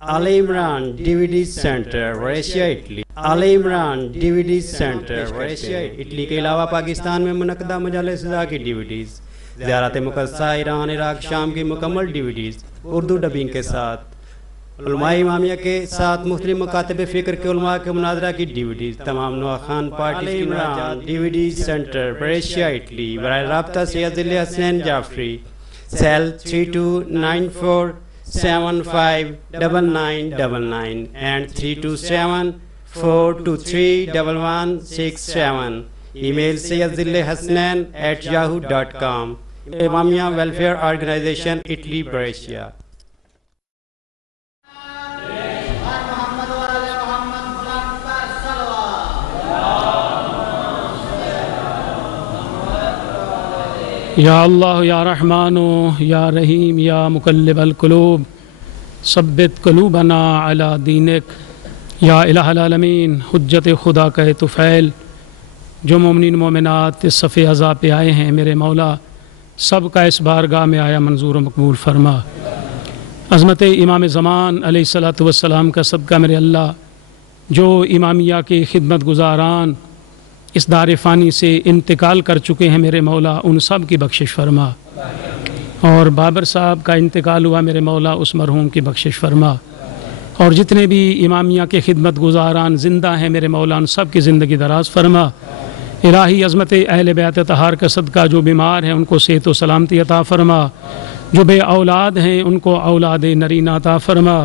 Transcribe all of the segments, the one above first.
Al Imran DVD Center, Russia, Italy. Al Imran DVD Center, Russia, Italy کے علاوہ پاکستان میں منعقدہ مجالس رضا کی DVDs، زیارت مقدسہ ایران عراق شام کی مکمل DVDs اردو ڈبنگ کے ساتھ، علماء امامیہ کے ساتھ مختلف مکاتب فکر کے علماء کے مناظرہ کی DVDs، تمام نواخان پارٹیز کی مناجات، DVD Center, Russia, Italy. براہ رابطہ سید ذل Hasnain Jafri, cell 3294 759999 and 327-423-1167. Email sayyidhillahasnain@yahoo.com. Imamia Welfare Organization, Italy, Brescia. یا اللہ یا رحمان یا رحیم یا مقلب القلوب ثبت قلوبنا علی دینک یا الہ العالمین. حجت خدا کا طفیل جو مومنین مومنات اس صف عزا پہ آئے ہیں، میرے مولا سب کا اس بارگاہ میں آیا منظور و مقبول فرما. عظمت امام زمان علیہ الصلاۃ والسلام کا صدقہ میرے اللہ، جو امامیہ کے خدمت گزاران اس دار فانی سے انتقال کر چکے ہیں میرے مولا، ان سب کی بخشش فرما. اور بابر صاحب کا انتقال ہوا میرے مولا، اس مرحوم کی بخشش فرما. اور جتنے بھی امامیہ کے خدمت گزاران زندہ ہیں میرے مولا، ان سب کی زندگی دراز فرما. الہی عظمت اہل بیت طہار کا صدقہ جو بیمار ہیں ان کو صحت و سلامتی عطا فرما، جو بے اولاد ہیں ان کو اولاد نرینہ عطا فرما.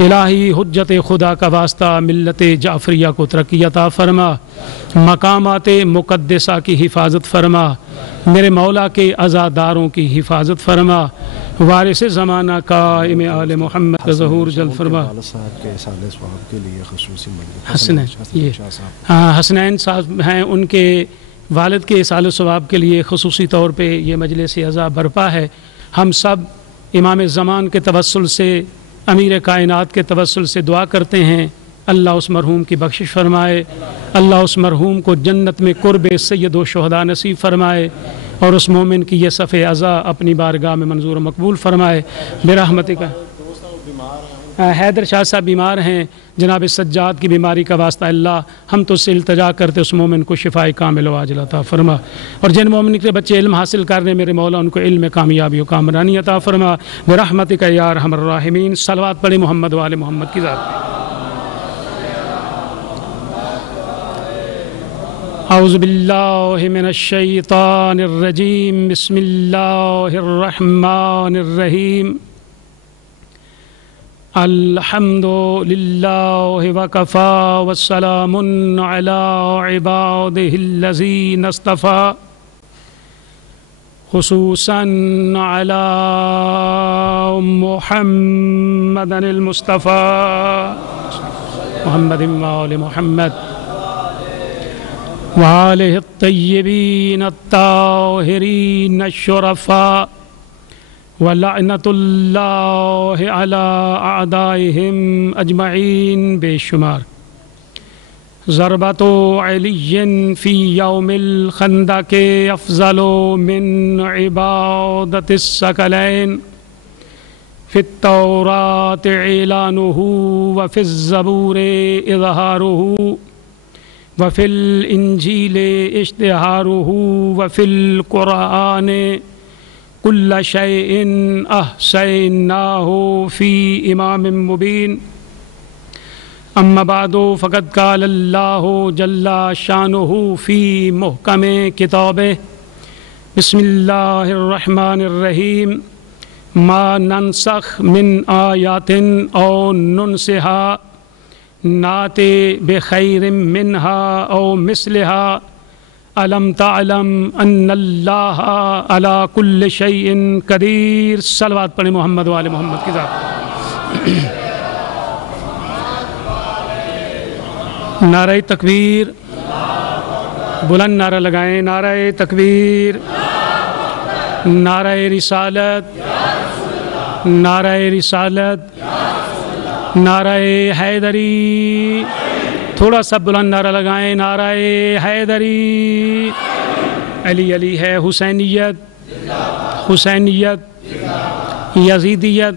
الہی حجت خدا کا واسطہ ملت جعفریہ کو ترقی عطا فرما، مقامات مقدسہ کی حفاظت فرما، میرے مولا کے عزاداروں کی حفاظت فرما. وارث زمانہ قائم آل محمد کا ظہور جلد فرما. حسنین صاحب ہیں، ان کے والد کے اصال ثواب کے لیے خصوصی طور پہ یہ مجلس عزا برپا ہے. ہم سب امام زمان کے توسل سے، امیر کائنات کے توسل سے دعا کرتے ہیں اللہ اس مرحوم کی بخشش فرمائے، اللہ اس مرحوم کو جنت میں قرب سید و شہداء نصیب فرمائے، اور اس مومن کی یہ صف عزا اپنی بارگاہ میں منظور و مقبول فرمائے برحمتک. حیدر شاہ صاحب بیمار ہیں، جناب سجاد کی بیماری کا واسطہ اللہ ہم تو سے التجا کرتے اس مومن کو شفائے کامل و عاجل عطا فرما. اور جن مومن کے بچے علم حاصل کر رہے ہیں میرے مولا، ان کو علم کامیابی و کامرانی عطا فرما برحمتک یا ارحم الراحمین. صلوات پڑھیں محمد و آل محمد کی ذات پہ. اعوذ باللہ من الشیطان الرجیم، بسم اللہ الرحمن الرحیم. الحمد للہ وکفی والسلام علی عبادہ الذین اصطفی، خصوصاً علی محمد المصطفی محمد وآل محمد وآلہ الطیبین الطاہرین الشرفاء، وَلَعْنَةُ اللَّهِ عَلَىٰ أَعْدَائِهِمْ أَجْمَعِينَ. بے شمار. ضربۃ علی فی یوم الخندق افضل من عبادۃ الثقلین، فی التوراۃ اعلانہ وفی الزبور اظہارہ وفی الانجیل اشتہارہ وفی القرآن کل شیء احصیناہ فی امام مبین. اما بعد فقد قال اللہ جل شانہ فی محکم کتابہ، بسم اللہ الرحمن الرحیم. ما ننسخ من آیات او ننسہا ناتی بخیر منہا او مثلہا، علم تعلم ان اللہ علی کل شیء قدیر. صلوات پڑھیں محمد و آل محمد کی ذات. نعرہ تکبیر، بلند نعرہ لگائیں. نعرہ تکبیر، نعرہ رسالت، نعرہ رسالت، نعرہ حیدری. تھوڑا سا بلند نعرہ لگائیں. نعرہ حیدری. علی علی ہے. حسینیت، حسینیت، یزیدیت،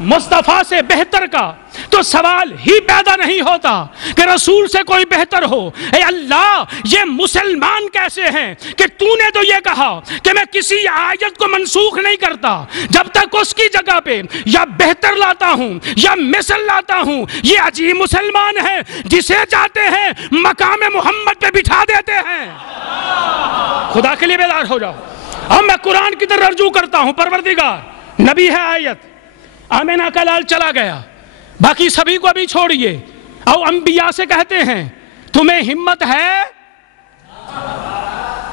مصطفیٰ سے بہتر کا تو سوال ہی پیدا نہیں ہوتا کہ رسول سے کوئی بہتر ہو۔ اے اللہ، یہ مسلمان کیسے ہیں کہ تو نے تو یہ کہا کہ میں کسی آیت کو منسوخ نہیں کرتا جب تک اس کی جگہ پہ یا بہتر لاتا ہوں یا مثل لاتا ہوں۔ یہ عجیب مسلمان ہے جسے جاتے ہیں مقام محمد پہ بٹھا دیتے ہیں۔ خدا کے لیے بیدار ہو جاؤ۔ اب میں قرآن کی طرف رجوع کرتا ہوں۔ پروردگار، نبی ہے آیت، آمینہ کا لال چلا گیا، باقی سبھی کو ابھی چھوڑیے، اور انبیاء سے کہتے ہیں تمہیں ہمت ہے؟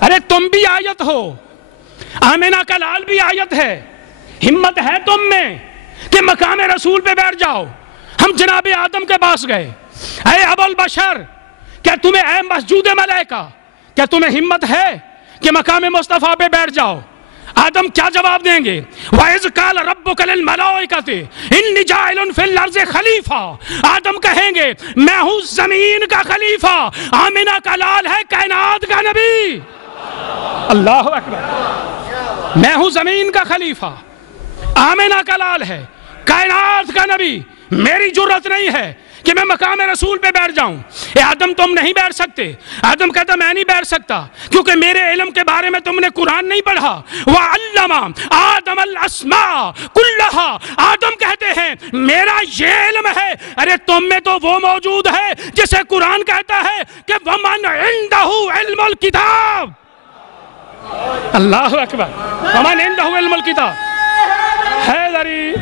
ارے تم بھی آیت ہو، آمینہ کا لال بھی آیت ہے، ہمت ہے تم میں کہ مقام رسول پہ بیٹھ جاؤ؟ ہم جناب آدم کے پاس گئے، اے ابو البشر، کیا تمہیں، اے مسجود ملائکہ، کیا تمہیں ہمت ہے کہ مقام مصطفیٰ پہ بیٹھ جاؤ؟ آدم کیا جواب دیں گے؟ وَإِذْ قَالَ رَبُّكَ لِلْمَلَائِكَةِ إِنِّي جَاعِلٌ فِي الْأَرْضِ خلیفہ۔ آدم کہیں گے میں ہوں زمین کا خلیفہ۔ آمینہ کا لال ہے کائنات کا نبی۔ اللہ اکبر۔ میں ہوں زمین کا خلیفہ، آمینہ کا لال ہے کائنات کا نبی۔ میری جرت نہیں ہے کہ میں مقام رسول پہ بیٹھ جاؤں۔ اے آدم تم نہیں بیٹھ سکتے۔ آدم کہتا میں نہیں بیٹھ سکتا کیونکہ میرے علم کے بارے میں تم نے قرآن نہیں پڑھا۔ وَعَلَّمَ آدَمَ الْأَسْمَاءَ كُلَّهَا۔ آدم کہتے ہیں میرا یہ علم ہے۔ ارے تم میں تو وہ موجود ہے جسے قرآن کہتا ہے کہ وَمَنْ عِنْدَهُ عِلْمُ الْكِتَابِ۔ اللہ اکبر۔ وَمَنْ عِنْدَهُ عِلْمُ الْكِتَابِ۔ حیدری،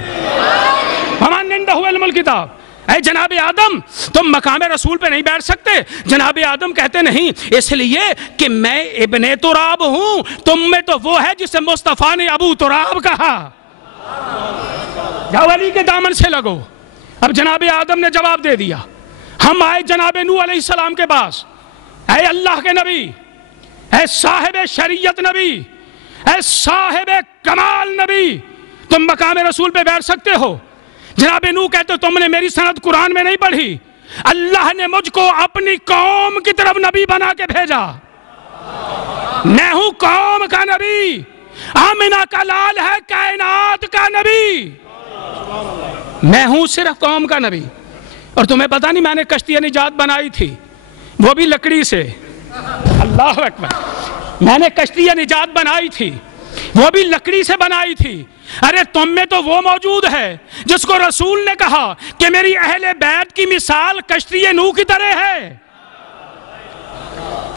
وَمَنْ عِنْدَهُ عِلْمُ الْكِتَابِ۔ اے جناب آدم تم مقام رسول پہ نہیں بیٹھ سکتے۔ جناب آدم کہتے نہیں، اس لیے کہ میں ابن تراب ہوں، تم میں تو وہ ہے جسے مصطفیٰ نے ابو تراب کہا۔ جاؤ علی کے دامن سے لگو۔ اب جناب آدم نے جواب دے دیا۔ ہم آئے جناب نوح علیہ السلام کے پاس، اے اللہ کے نبی، اے صاحب شریعت نبی، اے صاحب کمال نبی، تم مقام رسول پہ بیٹھ سکتے ہو؟ جناب نوح کہتے تم نے میری سند قرآن میں نہیں پڑھی، اللہ نے مجھ کو اپنی قوم کی طرف نبی بنا کے بھیجا۔ میں ہوں قوم کا نبی، آمینہ کا لال ہے کائنات کا نبی، میں ہوں صرف قوم کا نبی۔ اور تمہیں پتہ نہیں میں نے کشتی نجات بنائی تھی، وہ بھی لکڑی سے۔ اللہ اکبر۔ میں نے کشتی نجات بنائی تھی، وہ بھی لکڑی سے بنائی تھی۔ ارے تم میں تو وہ موجود ہے جس کو رسول نے کہا کہ میری اہل بیت کی مثال کشتی نوح کی طرح ہے۔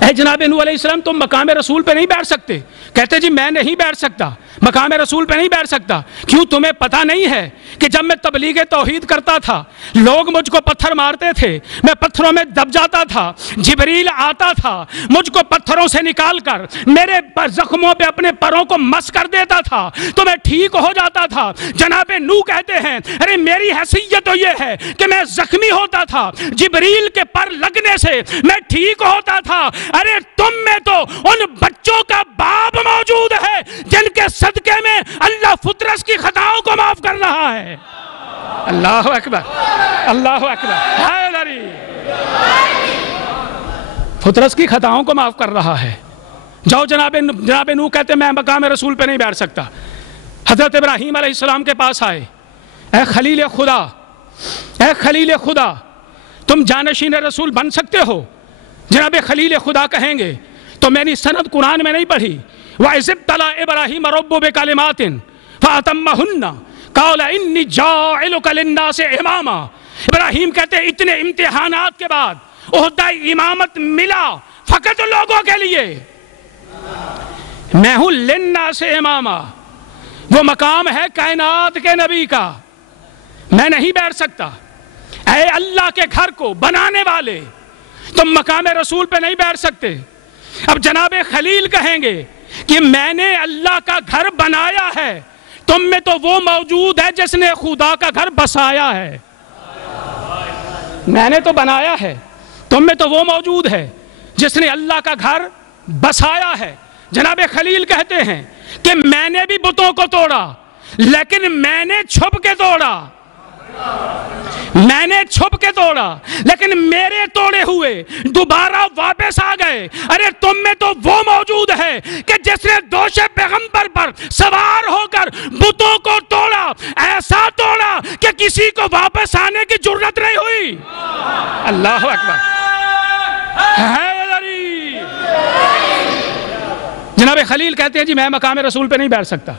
اے جناب نوح علیہ السلام تم مقام رسول پہ نہیں بیٹھ سکتے۔ کہتے جی میں نہیں بیٹھ سکتا، مقام رسول پہ نہیں بیٹھ سکتا۔ کیوں تمہیں پتہ نہیں ہے کہ جب میں تبلیغ توحید کرتا تھا لوگ مجھ کو پتھر مارتے تھے، میں پتھروں میں دب جاتا تھا، جبریل آتا تھا مجھ کو پتھروں سے نکال کر میرے زخموں پہ اپنے پروں کو مس کر دیتا تھا تو میں ٹھیک ہو جاتا تھا۔ جناب نوح کہتے ہیں ارے میری حیثیت تو یہ ہے کہ میں زخمی ہوتا تھا، جبریل کے پر لگنے سے میں ٹھیک ہوتا تھا۔ ارے تم میں تو ان بچوں کا باپ موجود ہے جن کے صدقے میں اللہ فطرت کی خطاؤں کو معاف کر رہا ہے۔ اللہ اکبر، اللہ اکبر۔ حیدری، فطرت کی خطاؤں کو معاف کر رہا ہے۔ جاؤ جناب نوح کہتے میں مقام رسول پہ نہیں بیٹھ سکتا۔ حضرت ابراہیم علیہ السلام کے پاس آئے، اے خلیل خدا، اے خلیل خدا تم جانشین رسول بن سکتے ہو؟ جناب خلیل خدا کہیں گے تو میری سند قرآن میں نہیں پڑھی۔ وَإِذِ ابْتَلَىٰ إِبْرَاهِيمَ رَبُّهُ بِكَلِمَاتٍ فَأَتَمَّهُنَّ قَالَ إِنِّي جَاعِلُكَ لِلنَّاسِ إِمَامًا۔ ابراہیم کہتے ہیں اتنے امتحانات کے بعد عہدہ امامت ملا فقط لوگوں کے لیے، میں ہوں لِلنَّاسِ إِمَامًا، وہ مقام ہے کائنات کے نبی کا، میں نہیں بیٹھ سکتا۔ اے اللہ کے گھر کو بنانے والے تم مقام رسول پہ نہیں بیٹھ سکتے۔ اب جناب خلیل کہیں گے کہ میں نے اللہ کا گھر بنایا ہے، تم میں تو وہ موجود ہے جس نے خدا کا گھر بسایا ہے۔ میں نے تو بنایا ہے، تم میں تو وہ موجود ہے جس نے اللہ کا گھر بسایا ہے۔ جناب خلیل کہتے ہیں کہ میں نے بھی بتوں کو توڑا لیکن میں نے چھپ کے توڑا، میں نے چھپ کے توڑا لیکن میرے توڑے ہوئے دوبارہ واپس آ گئے۔ ارے تم میں تو وہ موجود ہے کہ جس نے دوش پیغمبر پر سوار ہو کر بتوں کو توڑا ایسا توڑا کہ کسی کو واپس آنے کی جرت نہیں ہوئی. اللہ اکبر. جناب خلیل کہتے ہیں جی میں مقام رسول پہ نہیں بیٹھ سکتا.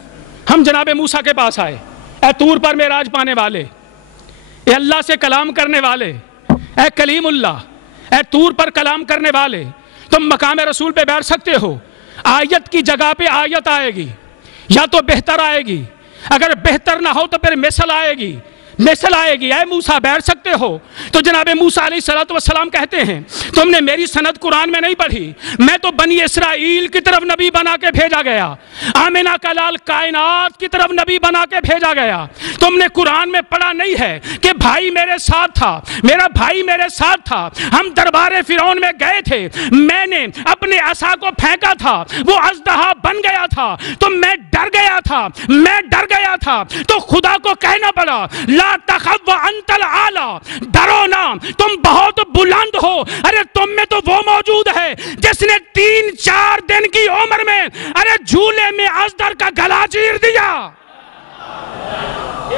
ہم جناب موسیٰ کے پاس آئے. اے طور پر معراج پانے والے، اے اللہ سے کلام کرنے والے، اے کلیم اللہ، اے طور پر کلام کرنے والے، تم مقام رسول پہ بیٹھ سکتے ہو. آیت کی جگہ پہ آیت آئے گی، یا تو بہتر آئے گی، اگر بہتر نہ ہو تو پھر مثل آئے گی. مثل آئے گی، اے موسیٰ بیٹھ سکتے ہو. تو جناب موسیٰ علیہ السلام کہتے ہیں تم نے میری سند قرآن میں نہیں پڑھی، میں تو بنی اسرائیل کی طرف نبی بنا کے بھیجا گیا، آمنہ کا لال کائنات کی طرف نبی بنا کے بھیجا گیا. تم نے قرآن میں پڑھا نہیں ہے کہ بھائی میرے ساتھ تھا، میرا بھائی میرے ساتھ تھا، ہم دربار فرعون میں گئے تھے، میں نے اپنے عصا کو پھینکا تھا، وہ اژدہا بن گیا تھا، تو میں ڈر گیا تھا، میں ڈر گیا تھا، تو خدا کو کہنا پڑا لا تخف وانت الاعلی، ڈرو نہ تم بہت بلند ہو. ارے تم میں تو وہ موجود ہے جس نے 3-4 دن کی عمر میں ارے جھولے میں ازدر کا گلا چیر دیا.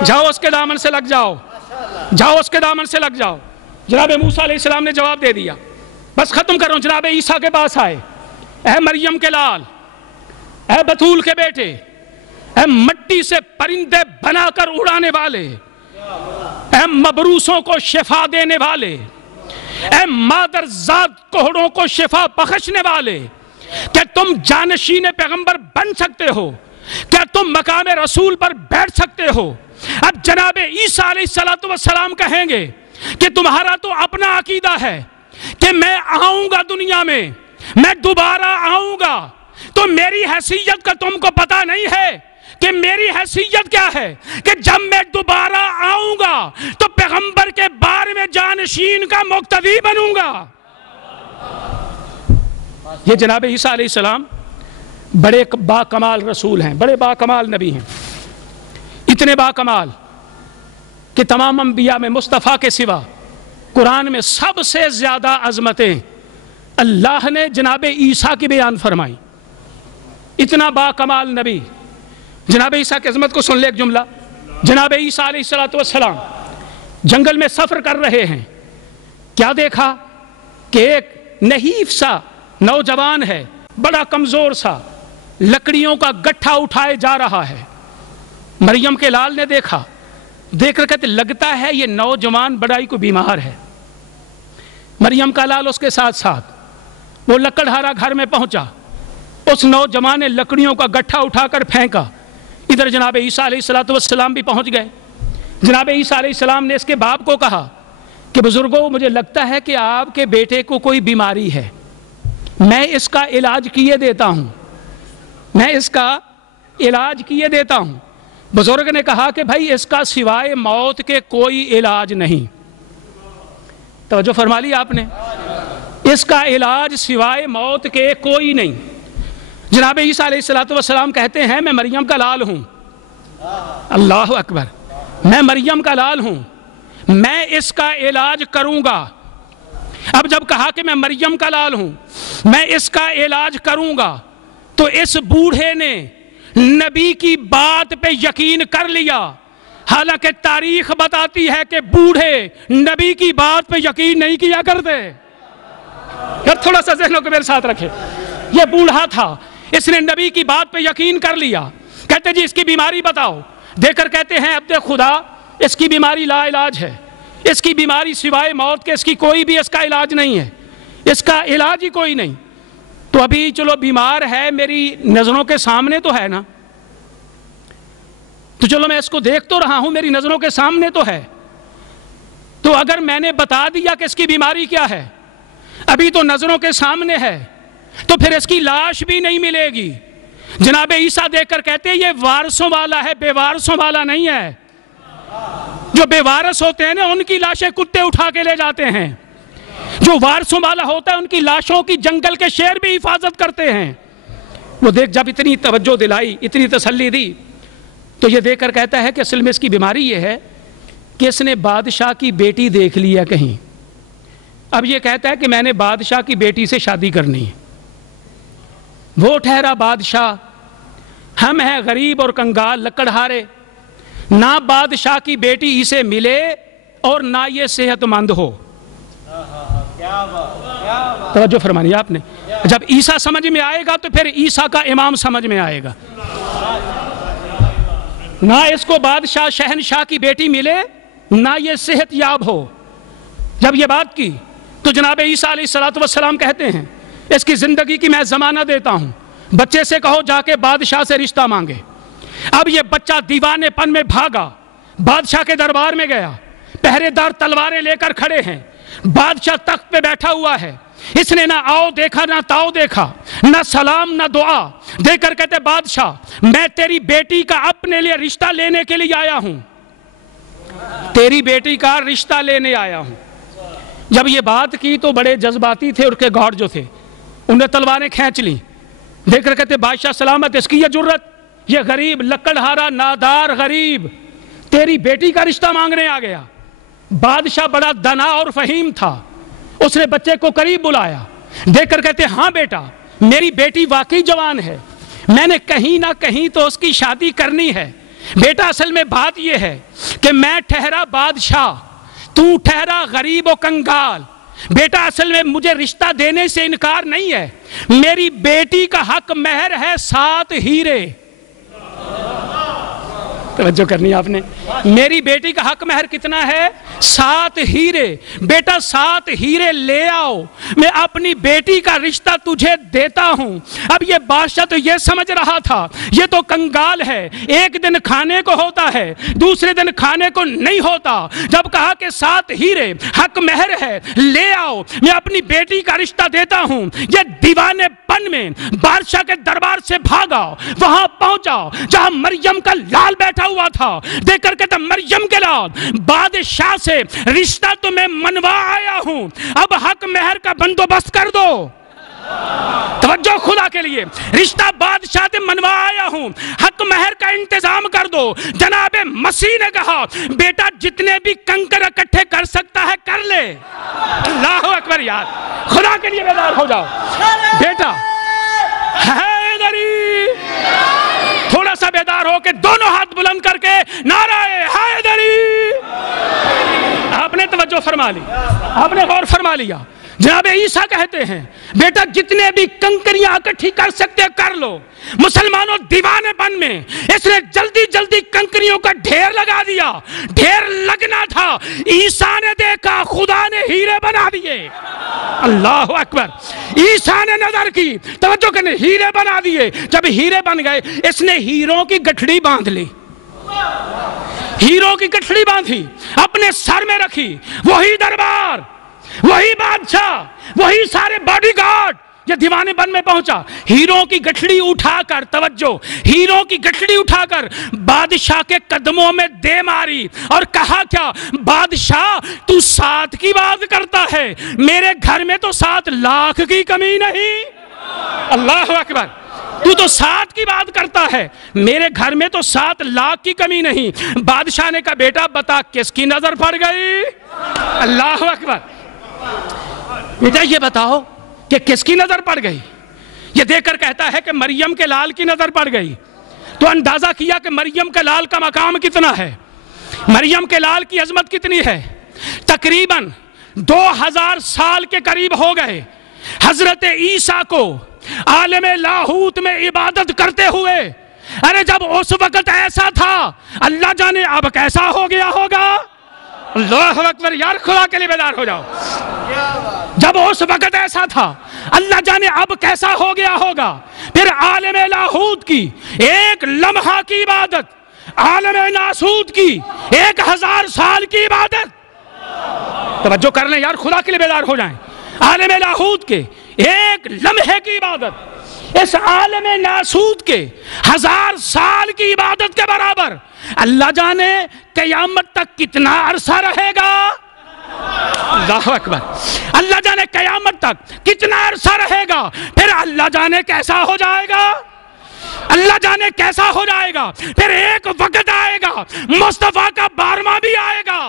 جاؤ اس کے دامن سے لگ جاؤ، جاؤ اس کے دامن سے لگ جاؤ. جناب موسیٰ علیہ السلام نے جواب دے دیا. بس ختم کروں. جناب عیسیٰ کے پاس آئے. اے مریم کے لال، اے بتول کے بیٹے، اے مٹی سے پرندے بنا کر اڑانے والے، اے مبروسوں کو شفا دینے والے، اے مادر ذات کوہڑوں کو شفا بخشنے والے، کیا تم جانشین پیغمبر بن سکتے ہو؟ کیا تم مقام رسول پر بیٹھ سکتے ہو؟ اب جناب عیسیٰ علیہ السلام کہیں گے کہ تمہارا تو اپنا عقیدہ ہے کہ میں آؤں گا دنیا میں دوبارہ آؤں گا، تو میری حیثیت کا تم کو پتہ نہیں ہے کہ میری حیثیت کیا ہے، کہ جب میں دوبارہ آؤں گا تو پیغمبر کے بارے میں جانشین کا مقتدی بنوں گا. یہ جناب عیسیٰ علیہ السلام بڑے با کمال رسول ہیں، بڑے با کمال نبی ہیں، اتنے با کمال کہ تمام انبیاء میں مصطفیٰ کے سوا قرآن میں سب سے زیادہ عظمتیں اللہ نے جناب عیسیٰ کی بیان فرمائی. اتنا با کمال نبی. جناب عیسیٰ کی عظمت کو سن لے ایک جملہ. جناب عیسیٰ علیہ السلام جنگل میں سفر کر رہے ہیں. کیا دیکھا کہ ایک نحیف سا نوجوان ہے، بڑا کمزور سا، لکڑیوں کا گٹھا اٹھائے جا رہا ہے. مریم کے لال نے دیکھا، دیکھ کر کہتے لگتا ہے یہ نوجوان بڑا ہی کو بیمار ہے. مریم کا لال اس کے ساتھ ساتھ وہ لکڑہارا گھر میں پہنچا. اس نوجوان نے لکڑیوں کا گٹھا اٹھا کر پھینکا. ادھر جناب عیسیٰ علیہ السلام بھی پہنچ گئے. جناب عیسیٰ علیہ السلام نے اس کے باپ کو کہا کہ بزرگوں مجھے لگتا ہے کہ آپ کے بیٹے کو کوئی بیماری ہے، میں اس کا علاج کیے دیتا ہوں، میں اس کا علاج کیے دیتا ہوں. بزرگ نے کہا کہ بھائی اس کا سوائے موت کے کوئی علاج نہیں. توجہ فرما لی آپ نے، اس کا علاج سوائے موت کے کوئی نہیں. جناب عیسیٰ علیہ السلام کہتے ہیں میں مریم کا لال ہوں. اللہ اکبر. میں مریم کا لال ہوں، میں اس کا علاج کروں گا. اب جب کہا کہ میں مریم کا لال ہوں، میں اس کا علاج کروں گا، تو اس بوڑھے نے نبی کی بات پہ یقین کر لیا. حالانکہ تاریخ بتاتی ہے کہ بوڑھے نبی کی بات پہ یقین نہیں کیا کرتے. یار تھوڑا سا ذہنوں کو میرے ساتھ رکھے. یہ بوڑھا تھا، اس نے نبی کی بات پہ یقین کر لیا. کہتے جی اس کی بیماری بتاؤ. دیکھ کر کہتے ہیں عبد خدا اس کی بیماری لا علاج ہے، اس کی بیماری سوائے موت کے اس کی کوئی بھی اس کا علاج نہیں ہے، اس کا علاج ہی کوئی نہیں. تو ابھی چلو بیمار ہے، میری نظروں کے سامنے تو ہے نا، تو چلو میں اس کو دیکھ تو رہا ہوں، میری نظروں کے سامنے تو ہے. تو اگر میں نے بتا دیا کہ اس کی بیماری کیا ہے، ابھی تو نظروں کے سامنے ہے، تو پھر اس کی لاش بھی نہیں ملے گی. جناب عیسیٰ دیکھ کر کہتے ہیں یہ وارثوں والا ہے، بے وارثوں والا نہیں ہے. جو بے وارث ہوتے ہیں نا ان کی لاشیں کتے اٹھا کے لے جاتے ہیں، جو وارثوں والا ہوتا ہے ان کی لاشوں کی جنگل کے شیر بھی حفاظت کرتے ہیں. وہ دیکھ جب اتنی توجہ دلائی، اتنی تسلی دی، تو یہ دیکھ کر کہتا ہے کہ اصل میں اس کی بیماری یہ ہے کہ اس نے بادشاہ کی بیٹی دیکھ لی ہے کہیں. اب یہ کہتا ہے کہ میں نے بادشاہ کی بیٹی سے شادی کرنی ہے. وہ ٹھہرا بادشاہ، ہم ہیں غریب اور کنگال لکڑہارے، نہ بادشاہ کی بیٹی اسے ملے اور نہ یہ صحت مند ہو. توجہ فرمانی آپ نے. جب عیسیٰ سمجھ میں آئے گا تو پھر عیسیٰ کا امام سمجھ میں آئے گا. نہ اس کو بادشاہ شہنشاہ کی بیٹی ملے نہ یہ صحت یاب ہو. جب یہ بات کی تو جناب عیسیٰ علیہ السلام کہتے ہیں اس کی زندگی کی میں زمانہ دیتا ہوں, بچے سے کہو جا کے بادشاہ سے رشتہ مانگے. اب یہ بچہ دیوانے پن میں بھاگا, بادشاہ کے دربار میں گیا, پہرے دار تلواریں لے کر کھڑے ہیں, بادشاہ تخت پہ بیٹھا ہوا ہے. اس نے نہ آؤ دیکھا نہ تاؤ دیکھا, نہ سلام نہ دعا دے کر کہتے بادشاہ میں تیری بیٹی کا اپنے لیے رشتہ لینے کے لیے آیا ہوں, تیری بیٹی کا رشتہ لینے آیا ہوں. جب یہ بات کی تو بڑے جذباتی تھے, ان کے گارڈ جو تھے انہیں تلواریں کھینچ لیں. دیکھ کر کہتے بادشاہ سلامت, اس کی یہ جرت, یہ غریب لکڑہارا نادار غریب تیری بیٹی کا رشتہ مانگنے آ گیا. بادشاہ بڑا دنا اور فہیم تھا, اس نے بچے کو قریب بلایا, دیکھ کر کہتے ہاں بیٹا میری بیٹی واقعی جوان ہے, میں نے کہیں نہ کہیں تو اس کی شادی کرنی ہے. بیٹا اصل میں بات یہ ہے کہ میں ٹھہرا بادشاہ, تو ٹھہرا غریب و کنگال. بیٹا اصل میں مجھے رشتہ دینے سے انکار نہیں ہے, میری بیٹی کا حق مہر ہے 7 ہیرے. توجہ کرنی آپ نے, میری بیٹی کا حق مہر کتنا ہے 7 ہیرے. بیٹا 7 ہیرے لے آؤ, میں اپنی بیٹی کا رشتہ تجھے دیتا ہوں. اب یہ بادشاہ تو یہ سمجھ رہا تھا یہ تو کنگال ہے, ایک دن کھانے کو ہوتا ہے دوسرے دن کھانے کو نہیں ہوتا. جب کہا کہ 7 ہیرے حق مہر ہے لے آؤ, میں اپنی بیٹی کا رشتہ دیتا ہوں, یہ دیوانے پن میں بادشاہ کے دربار سے بھاگا, وہاں پہنچا جہاں مریم کا لال بیٹھا ہوا تھا. دیکھ کر کہتا مریم کے لال بادشاہ سے رشتہ تو میں منوا آیا ہوں, اب حق مہر کا بندوبست کر دو. توجہ خدا کے لیے, رشتہ بادشاہ سے منوا آیا ہوں, حق مہر کا انتظام کر دو. جناب مسیح نے کہا بیٹا جتنے بھی کنکر اکٹھے کر سکتا ہے کر لے. اللہ اکبر یار, خدا کے لیے بیدار ہو جاؤ. بیٹا حیدری, تھوڑا سا بیدار ہو کے دونوں ہاتھ بلند کر کے نعرہ حیدری. آپ نے توجہ فرما لی, آپ نے غور فرما لیا. جناب عیسیٰ کہتے ہیں بیٹا جتنے بھی کنکریاں اکٹھی کر سکتے کر لو. مسلمانوں دیوانے پن میں اس نے جلدی جلدی کنکریوں کا ڈھیر لگا دیا. ڈھیر لگنا تھا, عیسیٰ نے دیکھا خدا نے ہیرے بنا دیے. اللہ اکبر. عیسیٰ نے نظر کی, توجہ کرنے, ہیرے بنا دیے. جب ہیرے بن گئے اس نے ہیروں کی گٹھڑی باندھ لی, ہیروں کی گٹھڑی باندھی, اپنے سر میں رکھی. وہی دربار, وہی بادشاہ, وہی سارے باڈی گارڈ. یہ دیوانے بن میں پہنچا, ہیروں کی گٹھڑی اٹھا کر, توجہ, ہیروں کی گٹھڑی اٹھا کر بادشاہ کے قدموں میں دے ماری اور کہا کیا بادشاہ تو 7 کی بات کرتا ہے, میرے گھر میں تو 7 لاکھ کی کمی نہیں. اللہ اکبر. تو 7 کی بات کرتا ہے, میرے گھر میں تو 7 لاکھ کی کمی نہیں. بادشاہ نے کہا بیٹا بتا کس کی نظر پڑ گئی. اللہ اکبر. بیٹا یہ بتاؤ کہ کس کی نظر پڑ گئی. یہ دیکھ کر کہتا ہے کہ مریم کے لال کی نظر پڑ گئی. تو اندازہ کیا کہ مریم کے لال کا مقام کتنا ہے, مریم کے لال کی عظمت کتنی ہے. تقریباً 2000 سال کے قریب ہو گئے حضرت عیسیٰ کو عالم لاہوت میں عبادت کرتے ہوئے. ارے جب اس وقت ایسا تھا, اللہ جانے اب کیسا ہو گیا ہوگا. اللہ اکبر یار, خدا کے لیے بیدار ہو جاؤ. جب اس وقت ایسا تھا, اللہ جانے اب کیسا ہو گیا ہوگا. پھر عالم لاہوت کی ایک لمحہ کی عبادت, عالم ناسوت کی 1000 سال کی عبادت. توجہ کر لیں یار, خدا کے لیے بیدار ہو جائیں. عالم لاہوت کے ایک لمحے کی عبادت اس عالم ناسوت کے 1000 سال کی عبادت کے برابر. اللہ جانے قیامت تک کتنا عرصہ رہے گا. اللہ اکبر. اللہ جانے قیامت تک کتنا عرصہ رہے گا. پھر اللہ جانے کیسا ہو جائے گا, اللہ جانے کیسا ہو جائے گا. پھر ایک وقت آئے گا مصطفیٰ کا 12واں بھی آئے گا.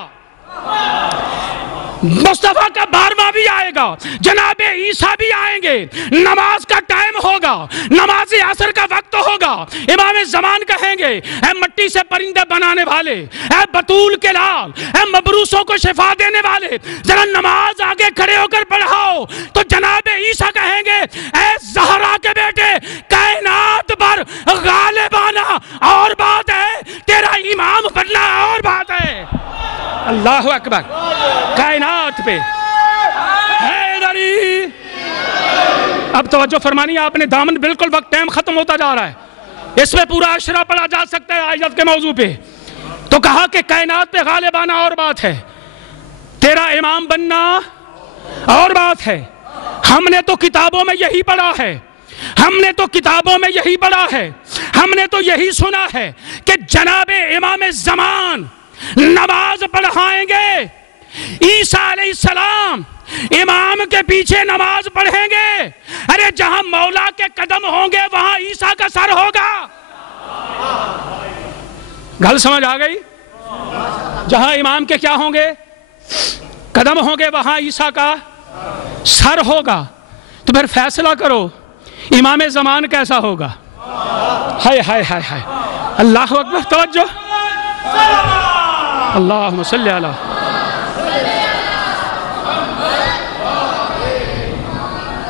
مصطفیٰ کا 12واں بھی آئے گا، جناب عیسیٰ بھی آئیں گے، نماز کا ٹائم ہوگا، نماز عصر کا وقت ہوگا، امام زمان کہیں گے اے مٹی سے پرندے بنانے والے، اے بطول کے لال، اے مبروسوں کو شفا دینے والے، ذرا نماز آگے کھڑے ہو کر پڑھاؤ، تو جناب عیسیٰ کہیں گے اے زہرا کے بیٹے، کائنات پر غالبانہ اور بات ہے، تیرا امام بننا اور بات ہے۔ اللہ اکبر، کائنات پہ حیدری۔ اب توجہ فرمانی، آپ نے دامن، بالکل وقت ٹائم ختم ہوتا جا رہا ہے، اس میں پورا عشرہ پڑھا جا سکتا ہے آیت کے موضوع پہ۔ تو کہا کہ کائنات پہ غالبانہ اور بات ہے، تیرا امام بننا اور بات ہے۔ ہم نے تو کتابوں میں یہی پڑھا ہے، ہم نے تو کتابوں میں یہی پڑھا ہے، ہم نے تو یہی سنا ہے کہ جناب امام زمان نماز پڑھائیں گے، عیسیٰ علیہ السلام امام کے پیچھے نماز پڑھیں گے۔ ارے جہاں مولا کے قدم ہوں گے وہاں عیسیٰ کا سر ہوگا۔ گل سمجھ آ گئی؟ جہاں امام کے کیا ہوں گے؟ قدم ہوں گے، وہاں عیسیٰ کا سر ہوگا۔ تو پھر فیصلہ کرو امام زمان کیسا ہوگا؟ ہائے ہائے ہائے ہائے، اللہ اکبر، توجہ، اللہم صلی علی۔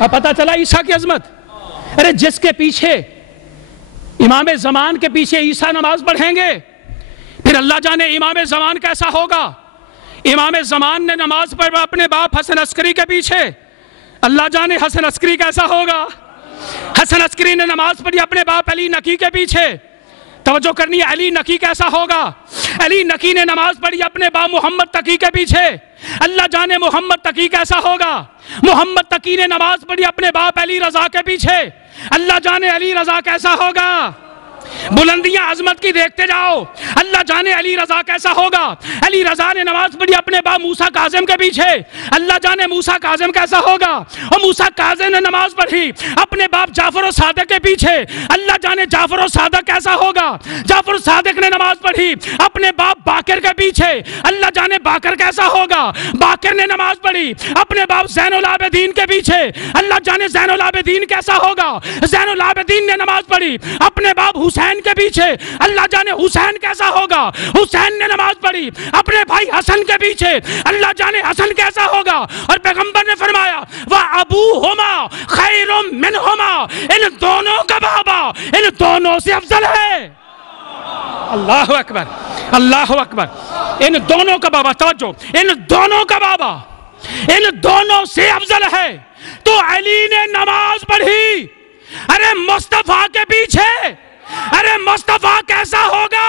اب پتہ چلا عیسیٰ کی عظمت۔ ارے جس کے پیچھے، امام زمان کے پیچھے عیسیٰ نماز پڑھیں گے، پھر اللہ جانے امام زمان کیسا ہوگا۔ امام زمان نے نماز پڑھ اپنے باپ حسن عسکری کے پیچھے، اللہ جانے حسن عسکری کیسا ہوگا۔ حسن عسکری نے نماز پڑھی اپنے باپ علی نقی کے پیچھے، توجہ کرنی ہے، علی نقی کیسا ہوگا۔ علی نقی نے نماز پڑھی اپنے باپ محمد تقی کے پیچھے، اللہ جانے محمد تقی کیسا ہوگا۔ محمد تقی نے نماز پڑھی اپنے باپ علی رضا کے پیچھے، اللہ جانے علی رضا کیسا ہوگا۔ بلندیاں عظمت کی دیکھتے جاؤ، اللہ جانے علی رضا کیسا ہوگا۔ علی رضا نے نماز پڑھی اپنے باپ موسیٰ کاظم کے پیچھے، اللہ جانے موسیٰ کاظم کیسا ہوگا۔ اور موسیٰ کاظم نے نماز پڑھی اپنے باپ جعفر الصادق کے پیچھے، اللہ جانے جعفر الصادق کیسا ہوگا۔ جعفر الصادق نے نماز پڑھی اپنے باپ باقر کے پیچھے، اللہ جانے باقر کیسا ہوگا۔ باقر نے نماز پڑھی اپنے باپ زین العابدین کے پیچھے، اللہ جانے زین العابدین کیسا ہوگا۔ زین العابدین نے نماز پڑھی اپنے باپ حسین کے پیچھے، اللہ جانے حسین کیسا ہوگا۔ حسین نے نماز پڑھی اپنے بھائی حسن کے پیچھے، اللہ جانے حسن کیسا ہوگا۔ اور پیغمبر نے فرمایا وَأَبُوهُمَا خَيْرٌ مِّنْهُمَا، ان دونوں کا بابا ان دونوں سے افضل ہے۔ اللہ اکبر، اللہ اکبر، ان دونوں کا بابا، توجہ، ان دونوں کا بابا ان دونوں سے افضل ہے۔ تو علی نے نماز پڑھی ارے مصطفیٰ کے پیچھے، ارے مصطفیٰ کیسا ہوگا۔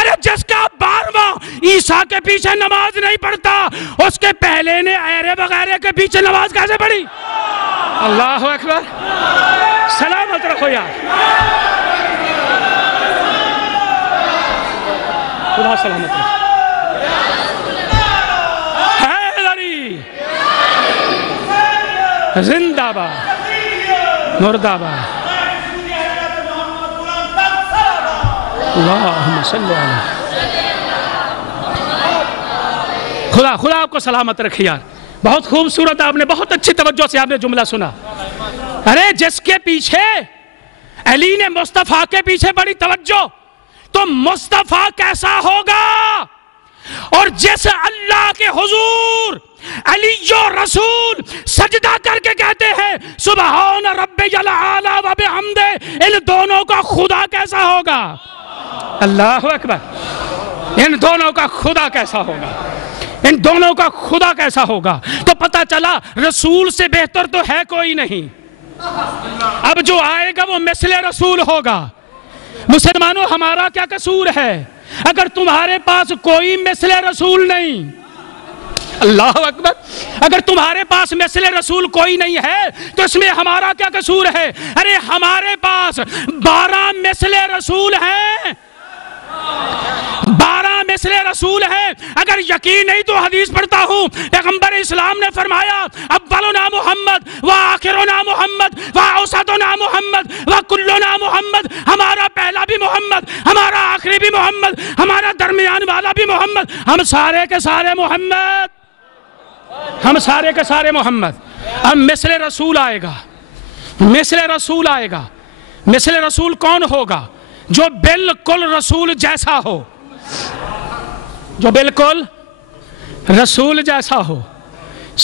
ارے جس کا 12واں عیسیٰ کے پیچھے نماز نہیں پڑھتا، اس کے پہلے نے ایرے وغیرہ کے پیچھے نماز کیسے پڑھی۔ اللہ اکبر، سلامت رکھو یار، خدا سلامت رکھو۔ حیدری زندہ باد، مردہ باد، اللہم صلی علیہ۔ خدا آپ کو سلامت رکھے یار، بہت خوبصورت، آپ نے بہت اچھی توجہ سے آپ نے جملہ سنا۔ ارے جس کے پیچھے علی نے مصطفیٰ کے پیچھے بڑی توجہ، تو مصطفیٰ کیسا ہوگا۔ اور جس اللہ کے حضور علی رسول سجدہ کر کے کہتے ہیں سبحان ربی الاعلی و بحمدہ، ان دونوں کا خدا کیسا ہوگا۔ اللہ اکبر، ان دونوں کا خدا کیسا ہوگا، ان دونوں کا خدا کیسا ہوگا۔ تو پتہ چلا رسول سے بہتر تو ہے کوئی نہیں، اب جو آئے گا وہ مثل رسول ہوگا۔ مسلمانوں ہمارا کیا قصور ہے اگر تمہارے پاس کوئی مثل رسول نہیں۔ اللہ اکبر، اگر تمہارے پاس مثل رسول کوئی نہیں ہے تو اس میں ہمارا کیا قصور ہے۔ ارے ہمارے پاس 12 مثل رسول ہیں، 12 مثل رسول ہیں۔ اگر یقین نہیں تو حدیث پڑھتا ہوں، پیغمبر اسلام نے فرمایا اولنا محمد وآخرنا محمد وأوسطنا محمد وکلنا محمد، ہمارا پہلا بھی محمد، ہمارا آخری بھی محمد، ہمارا درمیان والا بھی محمد، ہم سارے کے سارے محمد۔ ہم سارے کے سارے محمد. اب مثل رسول آئے گا. مثل رسول آئے گا. مثل رسول کون ہوگا؟ جو بالکل رسول جیسا ہو. جو بالکل رسول جیسا ہو.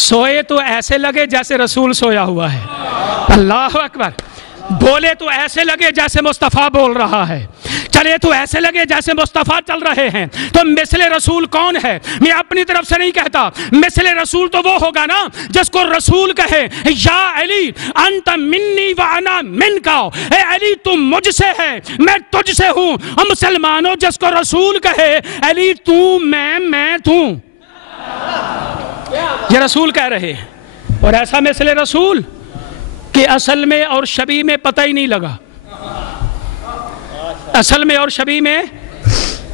سوئے تو ایسے لگے جیسے رسول سویا ہوا ہے. اللہ اکبر. بولے تو ایسے لگے جیسے مصطفیٰ بول رہا ہے. چلے تو ایسے لگے جیسے مصطفیٰ چل رہے ہیں. تو مثل رسول کون ہے؟ میں اپنی طرف سے نہیں کہتا. مثل رسول تو وہ ہوگا نا جس کو رسول کہے یا علی انت منی وانا منکا، اے علی تم مجھ سے ہے میں تجھ سے ہوں. اور مسلمانوں جس کو رسول کہے علی تو میں تو. یہ رسول کہہ رہے ہیں. اور ایسا مثل رسول کہ اصل میں اور شبیہ میں پتہ ہی نہیں لگا. اصل میں اور شبیہ میں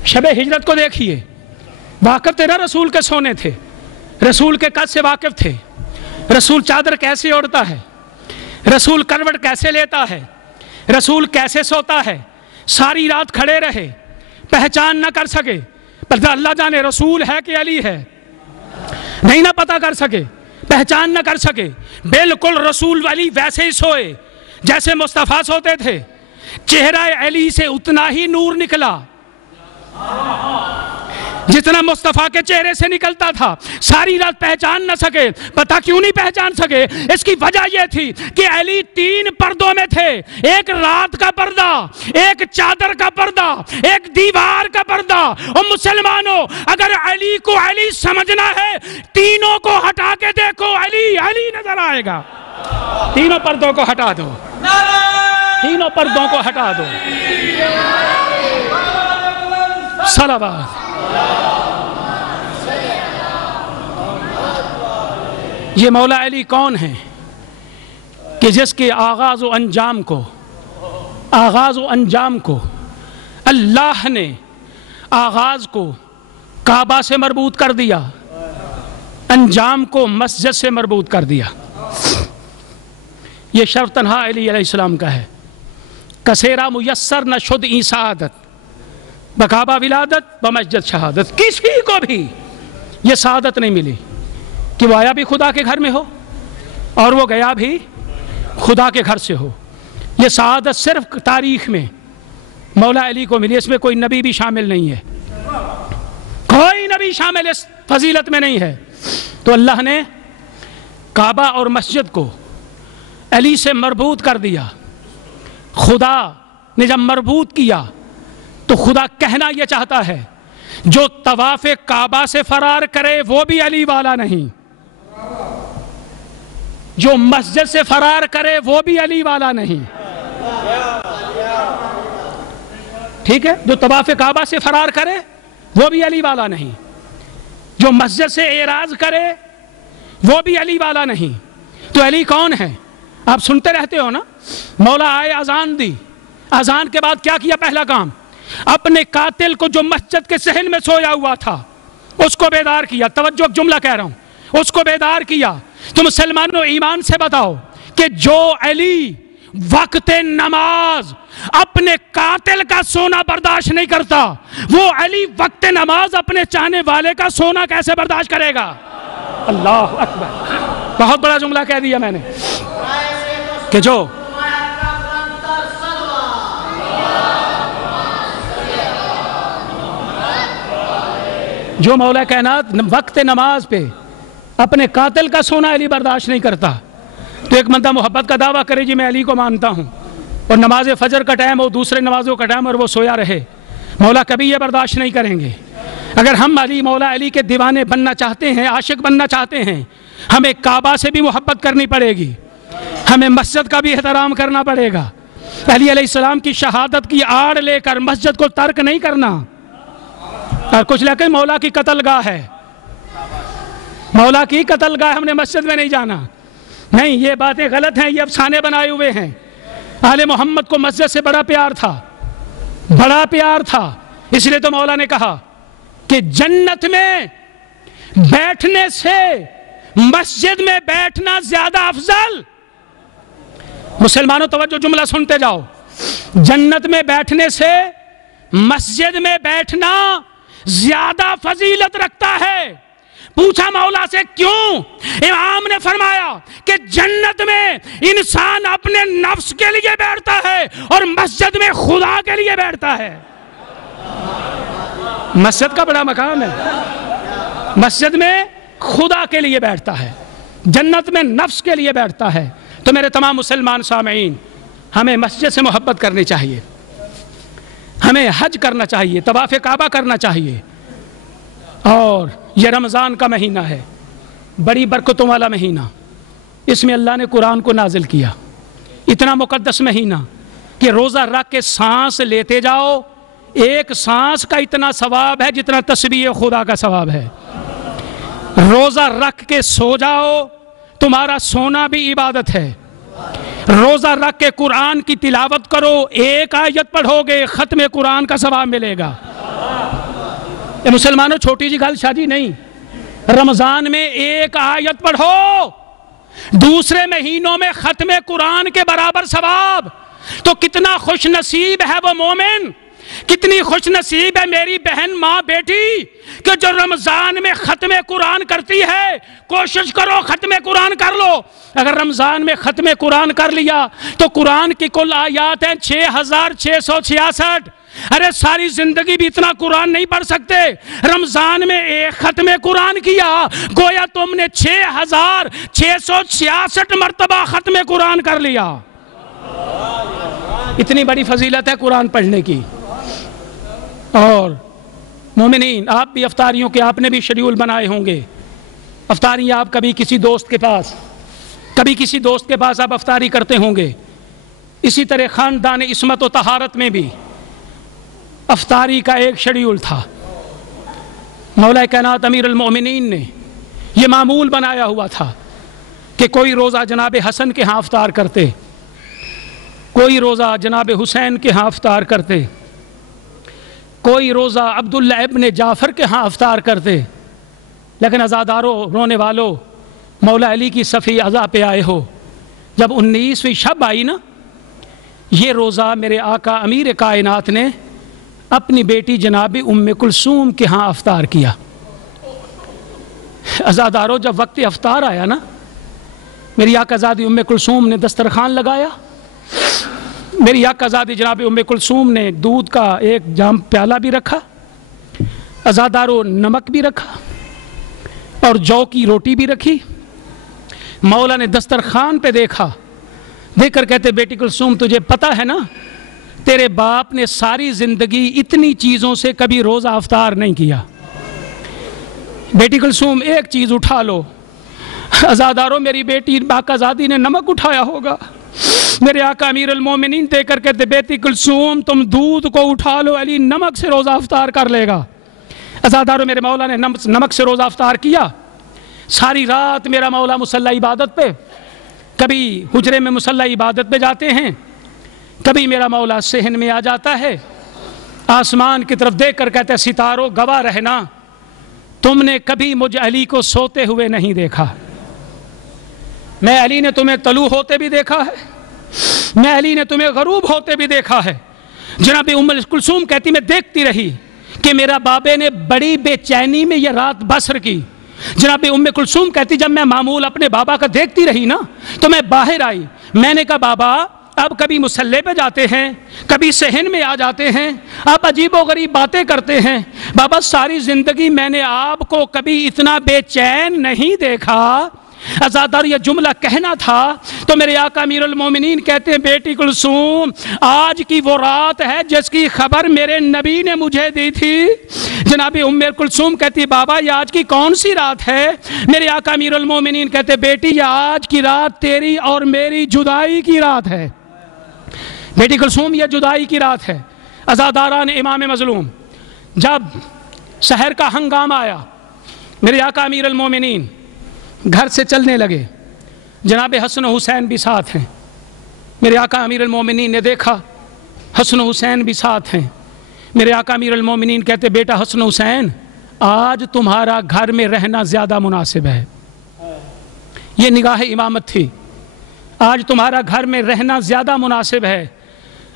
شب ہجرت کو دیکھیے. واقف تھے نا رسول کے سونے تھے، رسول کے قد سے واقف تھے. رسول چادر کیسے اوڑھتا ہے، رسول کروٹ کیسے لیتا ہے، رسول کیسے سوتا ہے. ساری رات کھڑے رہے، پہچان نہ کر سکے. پر اللہ جانے رسول ہے کہ علی ہے، نہیں نہ پتہ کر سکے، پہچان نہ کر سکے. بالکل رسول علی ویسے ہی سوئے جیسے مصطفیٰ سوتے تھے. چہرہ علی سے اتنا ہی نور نکلا جتنا مصطفیٰ کے چہرے سے نکلتا تھا. ساری رات پہچان نہ سکے. پتہ کیوں نہیں پہچان سکے؟ اس کی وجہ یہ تھی کہ علی 3 پردوں میں تھے. ایک رات کا پردہ، ایک چادر کا پردہ، ایک دیوار کا پردہ. اور مسلمانوں اگر علی کو علی سمجھنا ہے تینوں کو ہٹا کے دیکھو، علی علی نظر آئے گا. تینوں پردوں کو ہٹا دو، تینوں پردوں کو ہٹا دو. صلوات. یہ مولا علی کون ہیں کہ جس کے آغاز و انجام کو اللہ نے آغاز کو کعبہ سے مربوط کر دیا، انجام کو مسجد سے مربوط کر دیا. یہ شرف تنہا علی علیہ السلام کا ہے. کسیرا میسر نہ شد ای سعادت بکعبہ ولادت بمسجد شہادت. کسی کو بھی یہ سعادت نہیں ملی کہ وہ آیا بھی خدا کے گھر میں ہو اور وہ گیا بھی خدا کے گھر سے ہو. یہ سعادت صرف تاریخ میں مولا علی کو ملی. اس میں کوئی نبی بھی شامل نہیں ہے، کوئی نبی شامل اس فضیلت میں نہیں ہے. تو اللہ نے کعبہ اور مسجد کو علی سے مربوط کر دیا. خدا نے جب مربوط کیا تو خدا کہنا یہ چاہتا ہے جو طواف کعبہ سے فرار کرے وہ بھی علی والا نہیں، جو مسجد سے فرار کرے وہ بھی علی والا نہیں. ٹھیک ہے، جو طواف کعبہ سے فرار کرے وہ بھی علی والا نہیں، جو مسجد سے اعراض کرے وہ بھی علی والا نہیں. تو علی کون ہے؟ آپ سنتے رہتے ہو نا. مولا آئے اذان دی، اذان کے بعد کیا کیا؟ پہلا کام اپنے قاتل کو جو مسجد کے صحن میں سویا ہوا تھا اس کو بیدار کیا. توجہ، جملہ کہہ رہا ہوں، اس کو بیدار کیا. تو مسلمانوں ایمان سے بتاؤ کہ جو علی وقت نماز اپنے قاتل کا سونا برداشت نہیں کرتا، وہ علی وقت نماز اپنے چاہنے والے کا سونا کیسے برداشت کرے گا؟ اللہ اکبر. بہت بڑا جملہ کہہ دیا میں نے کہ جو مولا کائنات وقت نماز پہ اپنے قاتل کا سونا علی برداشت نہیں کرتا. تو ایک بندہ محبت کا دعویٰ کرے جی میں علی کو مانتا ہوں، اور نماز فجر کا ٹائم اور دوسرے نمازوں کا ٹائم اور وہ سویا رہے، مولا کبھی یہ برداشت نہیں کریں گے. اگر ہم مولا علی کے دیوانے بننا چاہتے ہیں، عاشق بننا چاہتے ہیں، ہمیں کعبہ سے بھی محبت کرنی پڑے گی، ہمیں مسجد کا بھی احترام کرنا پڑے گا. علی علیہ السلام کی شہادت کی آڑ لے کر مسجد کو ترک نہیں کرنا. اور کچھ لیکن مولا کی قتل گاہ ہے، مولا کی قتل گاہ، ہم نے مسجد میں نہیں جانا. نہیں، یہ باتیں غلط ہیں، یہ افسانے بنائے ہوئے ہیں. آل محمد کو مسجد سے بڑا پیار تھا، بڑا پیار تھا. اس لیے تو مولا نے کہا کہ جنت میں بیٹھنے سے مسجد میں بیٹھنا زیادہ افضل. مسلمانوں توجہ، جملہ سنتے جاؤ. جنت میں بیٹھنے سے مسجد میں بیٹھنا زیادہ فضیلت رکھتا ہے. پوچھا مولا سے کیوں؟ امام نے فرمایا کہ جنت میں انسان اپنے نفس کے لیے بیٹھتا ہے اور مسجد میں خدا کے لیے بیٹھتا ہے۔ مسجد کا بڑا مقام ہے، مسجد میں خدا کے لیے بیٹھتا ہے، جنت میں نفس کے لیے بیٹھتا ہے۔ تو میرے تمام مسلمان سامعین، ہمیں مسجد سے محبت کرنی چاہیے، ہمیں حج کرنا چاہیے، طواف کعبہ کرنا چاہیے۔ اور یہ رمضان کا مہینہ ہے، بڑی برکتوں والا مہینہ، اس میں اللہ نے قرآن کو نازل کیا، اتنا مقدس مہینہ کہ روزہ رکھ کے سانس لیتے جاؤ، ایک سانس کا اتنا ثواب ہے جتنا تسبیح خدا کا ثواب ہے۔ روزہ رکھ کے سو جاؤ، تمہارا سونا بھی عبادت ہے۔ روزہ رکھ کے قرآن کی تلاوت کرو، ایک آیت پڑھو گے ختم قرآن کا ثواب ملے گا۔ یہ مسلمانوں چھوٹی جی گل شادی نہیں، رمضان میں ایک آیت پڑھو، دوسرے مہینوں میں ختم قرآن کے برابر ثواب۔ تو کتنا خوش نصیب ہے وہ مومن، کتنی خوش نصیب ہے میری بہن ماں بیٹی کہ جو رمضان میں ختم قرآن کرتی ہے۔ کوشش کرو ختم قرآن کر لو۔ اگر رمضان میں ختم قرآن کر لیا تو قرآن کی کل آیات ہیں 6666۔ ارے ساری زندگی بھی اتنا قرآن نہیں پڑھ سکتے، رمضان میں ایک ختم قرآن کیا گویا تم نے 6666 مرتبہ ختم قرآن کر لیا۔ اتنی بڑی فضیلت ہے قرآن پڑھنے کی۔ اور مومنین، آپ بھی افطاریوں کے آپ نے بھی شیڈیول بنائے ہوں گے، افطاری آپ کبھی کسی دوست کے پاس آپ افطاری کرتے ہوں گے۔ اسی طرح خاندان عصمت و طہارت میں بھی افطاری کا ایک شیڈیول تھا۔ مولا کائنات امیر المومنین نے یہ معمول بنایا ہوا تھا کہ کوئی روزہ جناب حسن کے ہاں افطار کرتے، کوئی روزہ جناب حسین کے ہاں افطار کرتے، کوئی روزہ عبداللہ ابن جعفر کے ہاں افطار کرتے۔ لیکن عزاداروں، رونے والوں، مولا علی کی صفی عزا پہ آئے ہو، جب 19ویں شب آئی نا، یہ روزہ میرے آقا امیر کائنات نے اپنی بیٹی جناب ام کلثوم کے ہاں افطار کیا۔ عزاداروں، جب وقت افطار آیا نا، میری آقا زادی ام کلثوم نے دسترخوان لگایا، میری آقا زادی جناب ام کلثوم نے دودھ کا ایک جام پیالہ بھی رکھا، عزاداروں نمک بھی رکھا اور جو کی روٹی بھی رکھی۔ مولا نے دسترخوان پہ دیکھا، دیکھ کر کہتے بیٹی کلثوم تجھے پتہ ہے نا تیرے باپ نے ساری زندگی اتنی چیزوں سے کبھی روزہ افطار نہیں کیا، بیٹی کلثوم ایک چیز اٹھا لو۔ عزاداروں، میری بیٹی آقا زادی نے نمک اٹھایا ہوگا، میرے آقا امیر المومنین دے کر کہتے بیٹی کلثوم تم دودھ کو اٹھا لو، علی نمک سے روزہ افطار کر لے گا۔ عزاداروں، میرے مولا نے نمک سے روزہ افطار کیا۔ ساری رات میرا مولا مصلی عبادت پہ، کبھی حجرے میں مصلی عبادت پہ جاتے ہیں، کبھی میرا مولا صحن میں آ جاتا ہے، آسمان کی طرف دیکھ کر کہتے ستاروں گواہ رہنا تم نے کبھی مجھ علی کو سوتے ہوئے نہیں دیکھا، میں علی نے تمہیں طلوع ہوتے بھی دیکھا ہے، میں علی نے تمہیں غروب ہوتے بھی دیکھا ہے۔ جناب ام کلثوم کہتی میں دیکھتی رہی کہ میرا بابے نے بڑی بے چینی میں یہ رات بسر کی۔ جناب ام کلثوم کہتی جب میں معمول اپنے بابا کا دیکھتی رہی نا تو میں باہر آئی، میں نے کہا بابا اب کبھی مصلی پہ جاتے ہیں، کبھی صحن میں آ جاتے ہیں، آپ عجیب و غریب باتیں کرتے ہیں، بابا ساری زندگی میں نے آپ کو کبھی اتنا بے چین نہیں دیکھا۔ عزادار یہ جملہ کہنا تھا تو میرے آقا امیر المومنین کہتے ہیں بیٹی کلثوم آج کی وہ رات ہے جس کی خبر میرے نبی نے مجھے دی تھی۔ جناب ام کلثوم کہتی بابا یہ آج کی کون سی رات ہے؟ میرے آقا امیر المومنین کہتے بیٹی یہ آج کی رات تیری اور میری جدائی کی رات ہے۔ بیٹی کلثوم یہ جدائی کی رات ہے۔ عزاداران امام مظلوم، جب سحر کا ہنگامہ آیا میرے آقا امیر المومنین گھر سے چلنے لگے، جناب حسن و حسین بھی ساتھ ہیں، میرے آقا امیر المومنین نے دیکھا حسن و حسین بھی ساتھ ہیں، میرے آقا امیر المومنین کہتے بیٹا حسن و حسین آج تمہارا گھر میں رہنا زیادہ مناسب ہے، یہ نگاہ امامت تھی، آج تمہارا گھر میں رہنا زیادہ مناسب ہے۔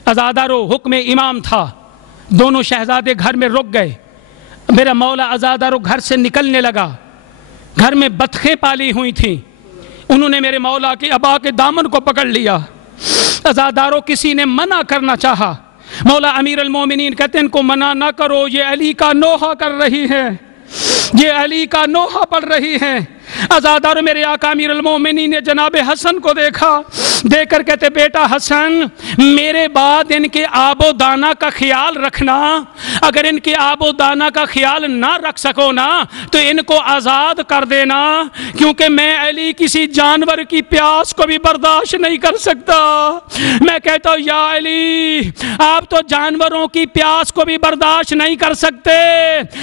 عزادارو حکم امام تھا، دونوں شہزادے گھر میں رک گئے، میرا مولا عزادارو گھر سے نکلنے لگا، گھر میں بطخیں پالی ہوئی تھیں، انہوں نے میرے مولا کے ابا کے دامن کو پکڑ لیا۔ عزاداروں کسی نے منع کرنا چاہا، مولا امیر المومنین کہتے ہیں ان کو منع نہ کرو، یہ علی کا نوحہ کر رہی ہیں، یہ علی کا نوحہ پڑھ رہی ہیں۔ عزاداروں میرے آقا امیر المومنین نے جناب حسن کو دیکھا، دیکھ کر کہتے بیٹا حسن میرے بعد ان کے آب و دانہ کا خیال رکھنا، اگر ان کے آب و دانہ کا خیال نہ رکھ سکو نا تو ان کو آزاد کر دینا، کیونکہ میں علی کسی جانور کی پیاس کو بھی برداشت نہیں کر سکتا۔ میں کہتا ہوں یا علی آپ تو جانوروں کی پیاس کو بھی برداشت نہیں کر سکتے،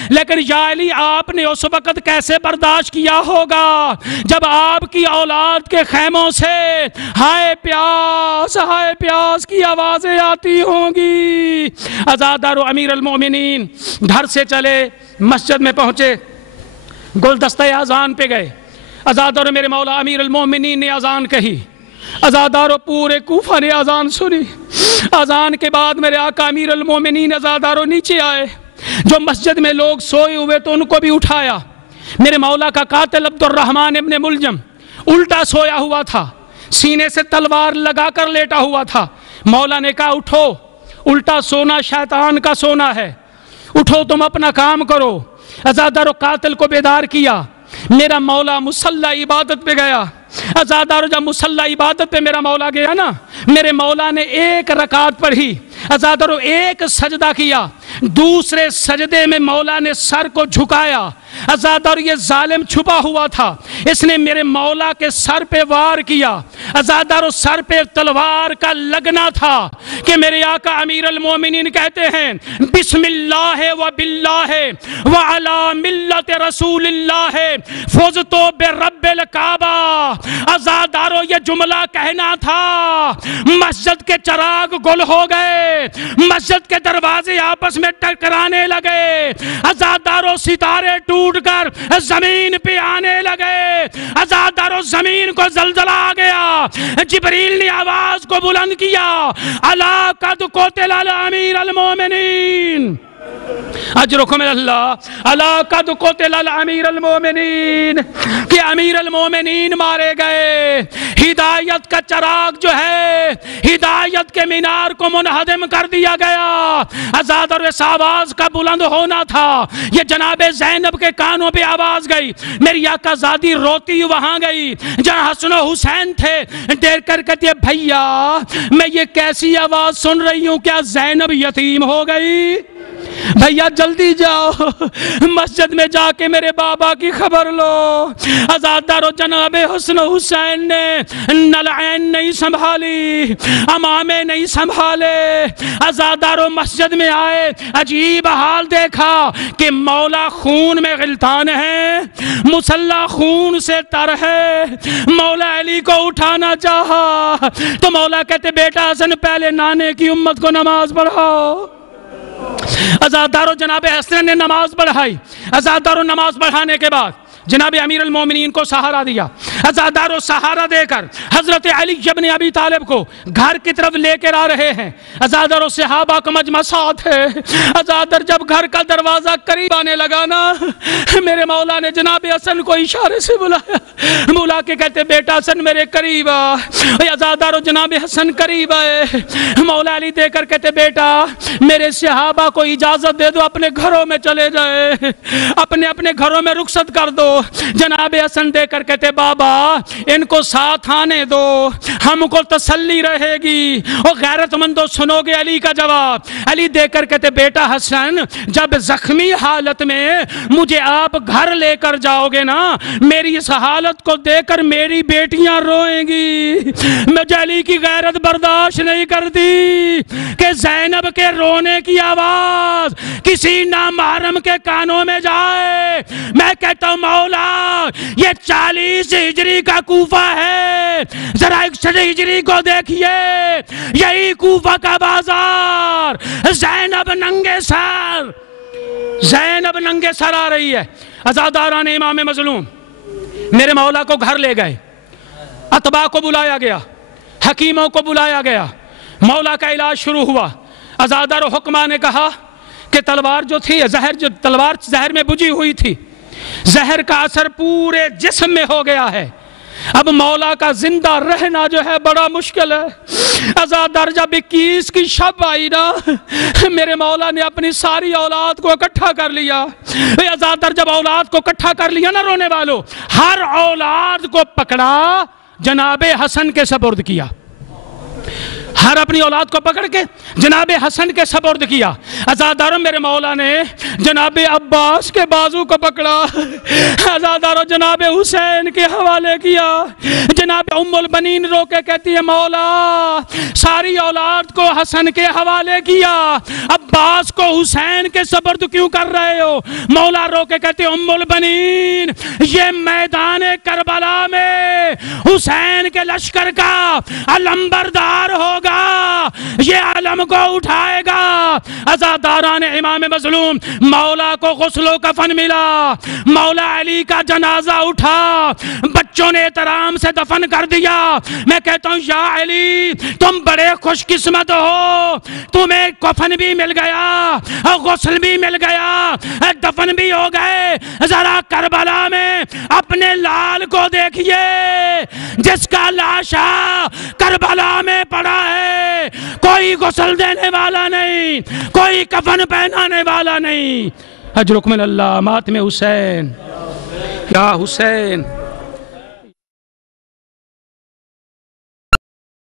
لیکن یا علی آپ نے اس وقت کیسے برداشت کیا ہوگا جب آپ کی اولاد کے خیموں سے ہائے پیاس کی آوازیں آتی ہوں گی۔ عزادارو امیر المومنین گھر سے چلے، مسجد میں پہنچے، گلدستہ اذان پہ گئے۔ عزادارو میرے مولا امیر المومنین نے اذان کہی، عزادارو پورے کوفہ نے اذان سنی۔ اذان کے بعد میرے آقا امیر المومنین عزادارو نیچے آئے، جو مسجد میں لوگ سوئے ہوئے تو ان کو بھی اٹھایا۔ میرے مولا کا قاتل عبد الرحمن ابن ملجم الٹا سویا ہوا تھا، سینے سے تلوار لگا کر لیٹا ہوا تھا۔ مولا نے کہا اٹھو، الٹا سونا شیطان کا سونا ہے، اٹھو تم اپنا کام کرو۔ عزادارو قاتل کو بیدار کیا، میرا مولا مصلی عبادت پہ گیا۔ عزادارو جب مصلی عبادت پہ میرا مولا گیا نا، میرے مولا نے ایک رکعت پڑھی، عزادارو ایک سجدہ کیا، دوسرے سجدے میں مولا نے سر کو جھکایا۔ عزادارو یہ ظالم چھپا ہوا تھا، اس نے میرے مولا کے سر پہ وار کیا۔ عزادارو سر پہ تلوار کا لگنا تھا کہ میرے آقا امیر المومنین کہتے ہیں بسم اللہ و باللہ و علی ملت رسول اللہ فزتو برب الکعبہ۔ عزادارو یہ جملہ کہنا تھا، مسجد کے چراغ گل ہو گئے، مسجد کے دروازے آپس میں ٹکرانے لگے، عزادارو ستارے ٹوٹ کر زمین پہ آنے لگے۔ عزادارو زمین کو زلزلہ آ گیا، جبریل نے آواز کو بلند کیا، الا قد قتل الامیر المومنین اجرکم اللہ، الا قد قتل الامیر المومنین، کہ امیر المومنین مارے گئے۔ ہدایت کا چراغ جو ہے، ہدایت کے مینار کو منہدم کر دیا گیا۔ عزادارو اس آواز کا بلند ہونا تھا، یہ جناب زینب کے کانوں پہ آواز گئی، میری آقا زادی روتی وہاں گئی جہاں حسن و حسین تھے، دیر کر کہتی ہے بھیا میں یہ کیسی آواز سن رہی ہوں، کیا زینب یتیم ہو گئی؟ بھیا جلدی جاؤ مسجد میں جا کے میرے بابا کی خبر لو۔ عزادارو جناب حسن حسین نے نلعین نہیں سنبھالی، امامے نہیں سنبھالے۔ عزادارو مسجد میں آئے، عجیب حال دیکھا کہ مولا خون میں غلطان ہے، مصلی خون سے تر ہے۔ مولا علی کو اٹھانا چاہا تو مولا کہتے بیٹا حسن پہلے نانے کی امت کو نماز پڑھاؤ۔ عزادارو جناب حسن نے نماز پڑھائی، عزادارو نماز پڑھانے کے بعد جناب امیر المومنین کو سہارا دیا۔ عزادارو سہارا دے کر حضرت علی ابن ابی طالب کو گھر کی طرف لے کر آ رہے ہیں۔ عزادارو صحابہ کا مجمع ساتھ ہے۔ عزادار جب گھر کا دروازہ قریب آنے لگا نا، میرے مولا نے جناب حسن کو اشارے سے بلایا، بلا کے کہتے بیٹا حسن میرے قریب آ۔ عزادارو جناب حسن قریب آئے، مولا علی دے کر کہتے بیٹا میرے صحابہ کو اجازت دے دو اپنے گھروں میں چلے جائے، اپنے اپنے گھروں میں رخصت کر دو۔ جناب حسن دے کر کہتے بابا ان کو ساتھ آنے دو، ہم کو تسلی رہے گی۔ اور غیرت مندو سنو گے علی کا جواب۔ علی دے کر کہتے بیٹا حسن جب زخمی حالت میں مجھے آپ گھر لے کر جاؤ گے نا، میری اس حالت کو دیکھ کر میری بیٹیاں روئیں گی، مجھے علی کی غیرت برداشت نہیں کرتی کہ زینب کے رونے کی آواز کسی نامحرم کے کانوں میں جائے۔ میں کہتا ہوں مولا یہ 40 ہجری کا کوفہ ہے، ذرا 61 ہجری کو دیکھیے، یہی کوفہ کا بازار، زینب ننگے سر آ رہی ہے۔ عزاداران امام مظلوم میرے مولا کو گھر لے گئے، اتباع کو بلایا گیا، حکیموں کو بلایا گیا، مولا کا علاج شروع ہوا۔ عزادار و حکمہ نے کہا کہ تلوار جو تھی تلوار زہر میں بجھی ہوئی تھی، زہر کا اثر پورے جسم میں ہو گیا ہے. اب مولا کا زندہ رہنا جو ہے بڑا مشکل ہے. عزادار جب 21 کی شب آئی نا، میرے مولا نے اپنی ساری اولاد کو اکٹھا کر لیا. عزادار جب اولاد کو اکٹھا کر لیا نا، رونے والوں، ہر اولاد کو پکڑا، جناب حسن کے سپرد کیا. ہر اپنی اولاد کو پکڑ کے جناب حسن کے سپرد کیا. عزاداروں، میرے مولا نے جناب عباس کے بازو کو پکڑا، عزاداروں جناب حسین کے حوالے کیا. جناب ام البنین رو کے کہتی ہے مولا ساری اولاد کو حسن کے حوالے کیا، عباس کو حسین کے سپرد کیوں کر رہے ہو؟ مولا رو کے کہتی ہے ام البنین، یہ میدان کربلا میں حسین کے لشکر کا علمبردار ہوگا، یہ علم کو اٹھائے گا. عزاداران امام مظلوم، مولا کو غسل و کفن ملا، مولا علی کا جنازہ اٹھا، بچوں نے احترام سے دفن کر دیا. میں کہتا ہوں یا علی تم بڑے خوش قسمت ہو، تمہیں کفن بھی مل گیا، غسل بھی مل گیا، دفن بھی ہو گئے. ذرا کربلا میں اپنے لال کو دیکھیے جس کا لاشا کربلا میں پڑا ہے، کوئی غسل دینے والا نہیں، کوئی کفن پہنانے والا نہیں. اجرکم اللہ ماتم حسین، یا حسین.